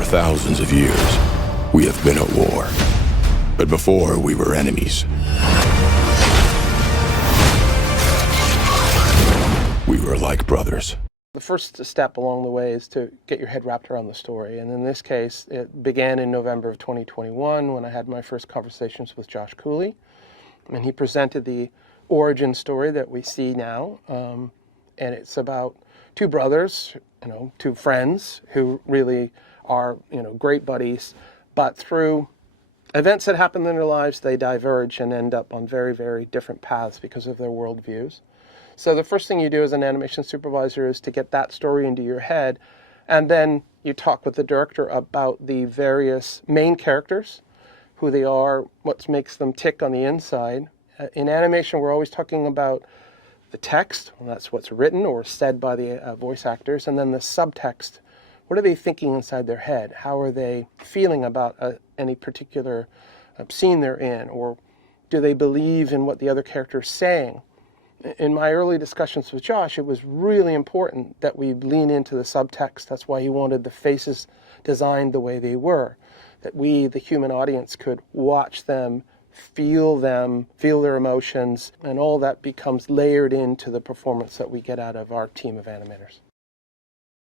For thousands of years, we have been at war. But before, we were enemies. We were like brothers. The first step along the way is to get your head wrapped around the story. And in this case, it began in November of 2021 when I had my first conversations with Josh Cooley. And he presented the origin story that we see now. And it's about two brothers, two friends who really are, great buddies. But through events that happen in their lives, they diverge and end up on very, very different paths because of their worldviews. So the first thing you do as an animation supervisor is to get that story into your head, and then you talk with the director about the various main characters, who they are, what makes them tick on the inside. In animation, we're always talking about the text, well, that's what's written or said by the voice actors, and then the subtext. What are they thinking inside their head? How are they feeling about any particular scene they're in? Or do they believe in what the other character is saying? In my early discussions with Josh, it was really important that we lean into the subtext. That's why he wanted the faces designed the way they were, that we, the human audience, could watch them, feel their emotions, and all that becomes layered into the performance that we get out of our team of animators.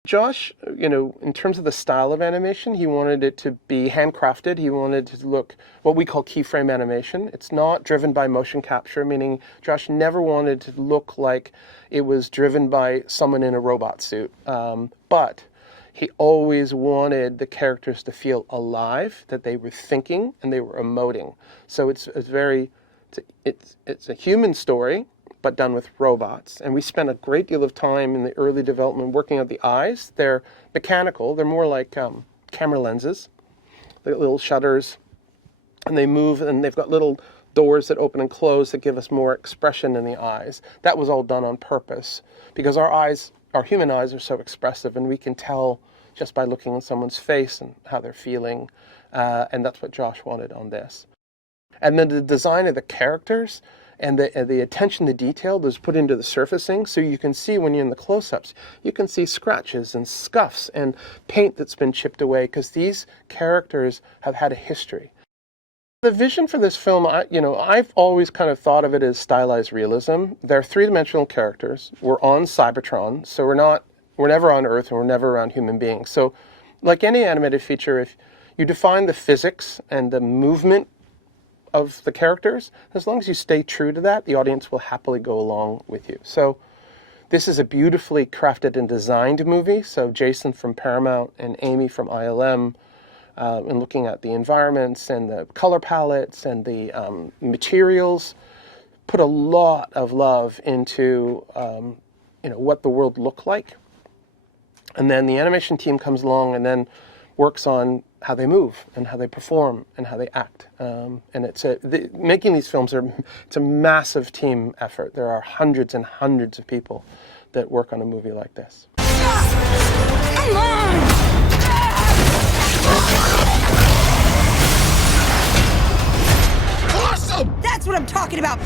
Josh, in terms of the style of animation, he wanted it to be handcrafted. He wanted to look what we call keyframe animation. It's not driven by motion capture, meaning Josh never wanted to look like it was driven by someone in a robot suit. But he always wanted the characters to feel alive, that they were thinking and they were emoting. So it's a human story, but done with robots. And we spent a great deal of time in the early development working on the eyes. They're mechanical. They're more like camera lenses. They're little shutters, and they move, and they've got little doors that open and close that give us more expression in the eyes. That was all done on purpose because our human eyes are so expressive, and we can tell just by looking in someone's face and how they're feeling. And that's what Josh wanted on this. And then the design of the characters and the attention to detail that was put into the surfacing, so you can see when you're in the close-ups, you can see scratches and scuffs and paint that's been chipped away because these characters have had a history. The vision for this film, I've always kind of thought of it as stylized realism. They're three-dimensional characters. We're on Cybertron, so we're never on Earth and we're never around human beings. So like any animated feature, if you define the physics and the movement of the characters, as long as you stay true to that, the audience will happily go along with you. So this is a beautifully crafted and designed movie. So Jason from Paramount and Amy from ILM, and looking at the environments and the color palettes and the materials, put a lot of love into what the world looked like. And then the animation team comes along and then works on how they move and how they perform and how they act. And making these films, it's a massive team effort. There are hundreds and hundreds of people that work on a movie like this. Come on! Awesome! That's what I'm talking about!